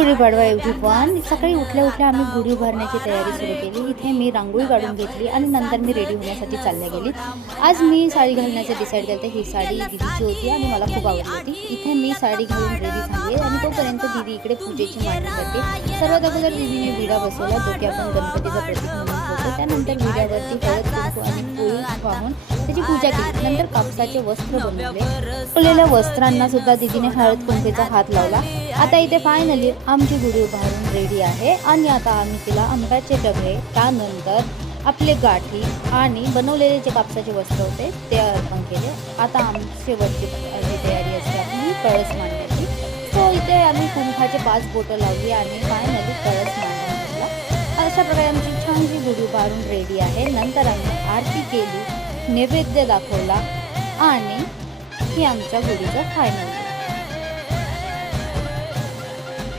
गुढीपाडवाऐवजी पण सकाळी उठल्या उठल्या आम्ही गुढी उभारण्याची तयारी सुरू केली। इथे मी रांगोळी काढून घेतली आणि नंतर मी रेडी होण्यासाठी चालल्या गेली। आज मी साडी घालण्याचे डिसाईड केलं। ही साडी दीदीची होती आणि मला खूप आवडली होती। इथे मी साडी घालून रेडी झाली आणि तोपर्यंत दीदी इकडे पूजेची मांडणी करते। सर्वात अगोदर दीदीने विडा बसवला, जो की आपण गणपतीचा प्रतीक म्हणून ठेवतो। त्यानंतर विड्यावरती हळद कुंकू आणि फूल वाहून त्याची पूजा केली। नंतर कापसाचे वस्त्र बनवले। बनवलेल्या वस्त्रांना सुद्धा दीदीने हळद कुंकूचा हात लावला। आता इथे फायनली आमची गुढी उभारून रेडी आहे आणि आता आम्ही तिला आंब्याचे डबे, त्यानंतर आपले गाठी आणि बनवलेले जे कापसाचे वस्त्र होते ते अर्पण केले। आता आमची वरती तयारी असते आपली कळस मांडण्याची। तो इथे आम्ही कुंभाचे 5 बोटं लावली आणि फायनली कळस मांडून घेतला। अशा प्रकारे आमची छानशी गुढी उभारून रेडी आहे। नंतर आम्ही आरती केली, नैवेद्य दाखवला आणि ही आमच्या गुढीचं फायनल